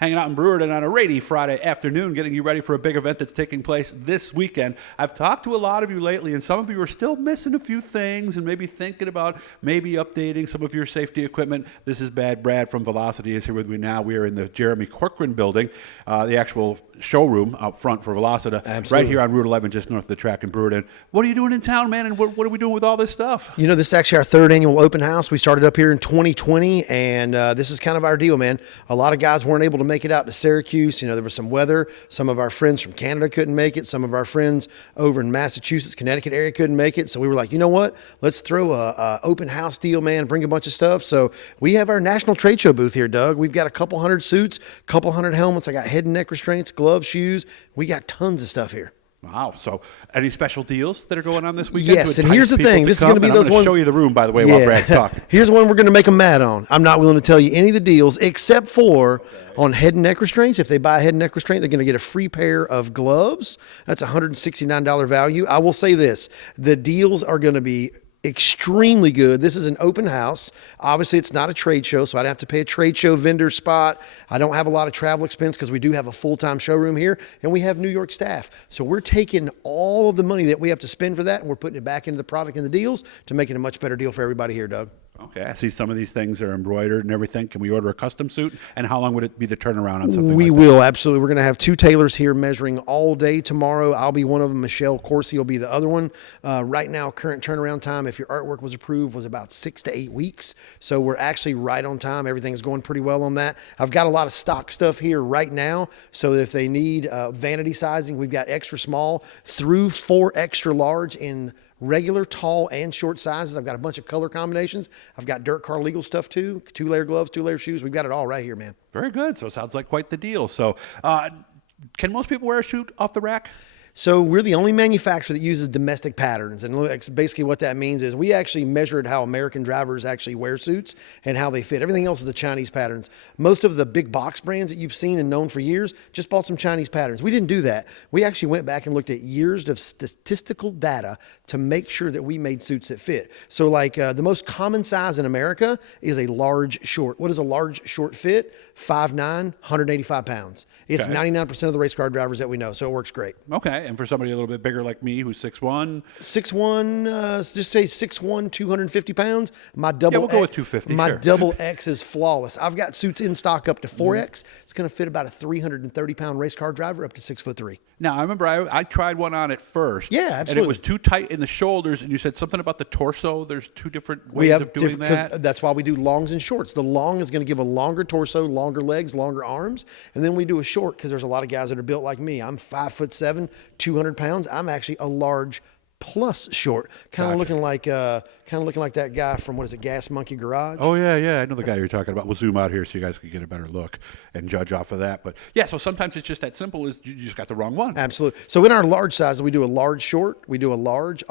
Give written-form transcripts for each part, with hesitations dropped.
hanging out in Brewerton on a rainy Friday afternoon, getting you ready for a big event that's taking place this weekend. I've talked to a lot of you lately, and some of you are still missing a few things and maybe thinking about maybe updating some of your safety equipment. This is Bad Brad from Velocity is here with me now. We are in the Jeremy Corcoran building, the actual showroom out front for Velocita. Absolutely. Right here on Route 11, just north of the track in Brewerton. What are you doing in town, man, and what are we doing with all this stuff? You know, this is actually our third annual open house. We started up here in 2020, and this is kind of our deal, man. A lot of guys weren't able to make it out to Syracuse. You know, there was some weather. Some of our friends from Canada couldn't make it. Some of our friends over in Massachusetts, Connecticut area couldn't make it. So we were like, you know what? Let's throw a open house deal, man, bring a bunch of stuff. So we have our national trade show booth here, Doug. We've got a couple hundred suits, couple hundred helmets. I got head and neck restraints, gloves, shoes. We got tons of stuff here. Wow. So any special deals that are going on this weekend? Yes, and here's the thing. This is going to be those ones. I'm going to show you the room, by the way, while Brad's talking. Here's one we're going to make them mad on. I'm not willing to tell you any of the deals except for on head and neck restraints. If they buy a head and neck restraint, they're going to get a free pair of gloves. That's $169 value. I will say this. The deals are going to be extremely good. This is an open house. Obviously, it's not a trade show, so I don't have to pay a trade show vendor spot. I don't have a lot of travel expense because we do have a full-time showroom here, and we have New York staff. So we're taking all of the money that we have to spend for that, and we're putting it back into the product and the deals to make it a much better deal for everybody here, Doug. Okay, I see some of these things are embroidered and everything. Can we order a custom suit? And how long would it be the turnaround on something We like will, absolutely. We're going to have two tailors here measuring all day tomorrow. I'll be one of them. Michelle Corsi will be the other one. Right now, current turnaround time, if your artwork was approved, was about 6 to 8 weeks. So we're actually right on time. Everything is going pretty well on that. I've got a lot of stock stuff here right now, so that if they need vanity sizing, we've got extra small through 4 extra large in regular, tall, and short sizes. I've got a bunch of color combinations. I've got dirt car legal stuff too. 2-layer gloves, 2-layer shoes. We've got it all right here, man. Very good. So it sounds like quite the deal. So can most people wear a suit off the rack? So we're the only manufacturer that uses domestic patterns. And basically what that means is we actually measured how American drivers actually wear suits and how they fit. Everything else is the Chinese patterns. Most of the big box brands that you've seen and known for years just bought some Chinese patterns. We didn't do that. We actually went back and looked at years of statistical data to make sure that we made suits that fit. So like the most common size in America is a large short. What does a large short fit? 5'9", 185 pounds. It's Okay. 99% of the race car drivers that we know. So it works great. Okay. And for somebody a little bit bigger like me, who's 6'1", 6'1", just say 6'1", 250 pounds. My double we'll go with 250, My sure. double X is flawless. I've got suits in stock up to 4X. It's going to fit about a 330-pound race car driver up to 6'3". Now, I remember I tried one on at first. Yeah, absolutely. And it was too tight in the shoulders, and you said something about the torso. There's 2 different ways of doing that. That's why we do longs and shorts. The long is going to give a longer torso, longer legs, longer arms. And then we do a short because there's a lot of guys that are built like me. I'm 5'7", 200 pounds. I'm actually a large plus short, kind of looking like that guy from, what is it, Gas Monkey Garage? Oh yeah, I know the guy you're talking about. We'll zoom out here so you guys can get a better look and judge off of that. But yeah, so sometimes it's just that simple as you just got the wrong one. Absolutely. So in our large size, we do a large short, we do a large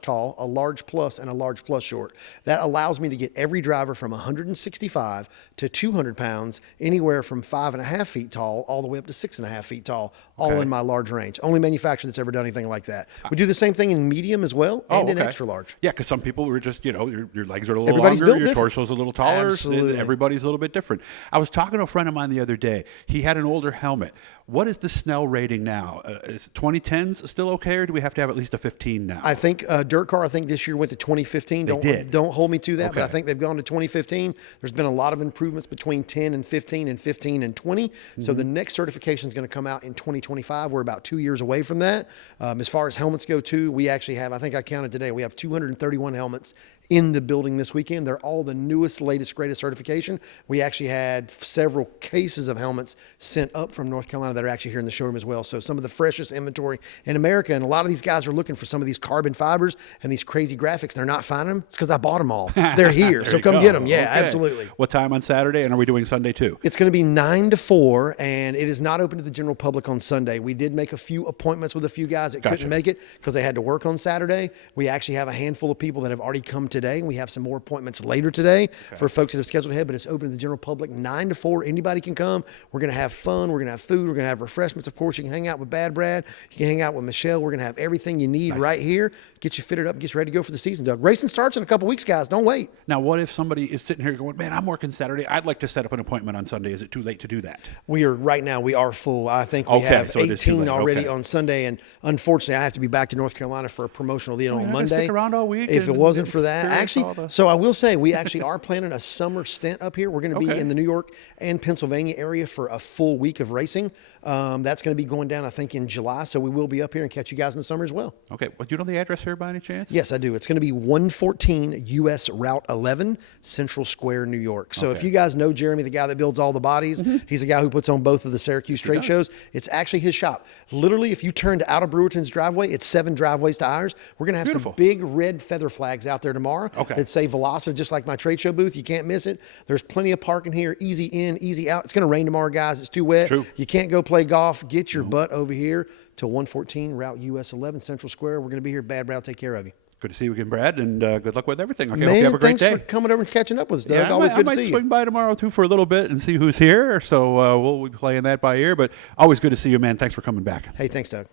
tall, a large plus, and a large plus short. That allows me to get every driver from 165 to 200 pounds, anywhere from 5.5 feet tall all the way up to 6.5 feet tall, all in my large range. Only manufacturer that's ever done anything like that. We do the same thing in medium as well, and in extra large. Yeah, because some people were just, your legs are a little Everybody's longer, built your different. torso's a little taller. Absolutely. Everybody's a little bit different. I was talking to a friend of mine the other day. He had an older helmet. What is the Snell rating now? Is 2010s still okay, or do we have to have at least a 15 now? I think Dirt Car, this year went to 2015. Don't hold me to that, but I think they've gone to 2015. There's been a lot of improvements between 10 and 15 and 15 and 20. So the next certification is going to come out in 2025. We're about 2 years away from that. As far as helmets go too, we actually have, I think I counted today, we have 231 helmets in the building this weekend. They're all the newest, latest, greatest certification. We actually had several cases of helmets sent up from North Carolina that are actually here in the showroom as well. So some of the freshest inventory in America. And a lot of these guys are looking for some of these carbon fibers and these crazy graphics. They're not finding them. It's because I bought them all. They're here. So come get them. Yeah, okay. Absolutely. What time on Saturday? And are we doing Sunday too? It's going to be 9 to 4, and it is not open to the general public on Sunday. We did make a few appointments with a few guys that couldn't make it because they had to work on Saturday. We actually have a handful of people that have already come today. We have some more appointments later today for folks that have scheduled ahead, but it's open to the general public 9 to 4. Anybody can come. We're going to have fun. We're going to have food. We're going to have refreshments. Of course, you can hang out with Bad Brad. You can hang out with Michelle. We're going to have everything you need right here. Get you fitted up and get you ready to go for the season, Doug. Racing starts in a couple weeks, guys. Don't wait. Now, what if somebody is sitting here going, man, I'm working Saturday. I'd like to set up an appointment on Sunday. Is it too late to do that? Right now we are full. I think we have so 18 already on Sunday, and unfortunately, I have to be back to North Carolina for a promotional deal on Monday. Stick around all week. If it wasn't for that, actually, so I will say we actually are planning a summer stint up here. We're going to be in the New York and Pennsylvania area for a full week of racing. That's going to be going down, I think, in July. So we will be up here and catch you guys in the summer as well. Okay. Well, do you know the address here by any chance? Yes, I do. It's going to be 114 US Route 11, Central Square, New York. So if you guys know Jeremy, the guy that builds all the bodies, he's the guy who puts on both of the Syracuse trade shows. It's actually his shop. Literally, if you turned out of Brewerton's driveway, it's 7 driveways to ours. We're going to have some big red feather flags out there tomorrow that say Velocita, just like my trade show booth. You can't miss it. There's plenty of parking here, easy in, easy out. It's going to rain tomorrow, guys. It's too wet. You can't go play golf. Get your butt over here to 114 Route US 11, Central Square. We're going to be here. Bad Brad will take care of you. Good to see you again, Brad, and good luck with everything. Okay, hope you have a great day. Thanks for coming over and catching up with us, Doug. Always good to see you. I might swing by tomorrow, too, for a little bit and see who's here. So we'll be playing that by ear, but always good to see you, man. Thanks for coming back. Hey, thanks, Doug.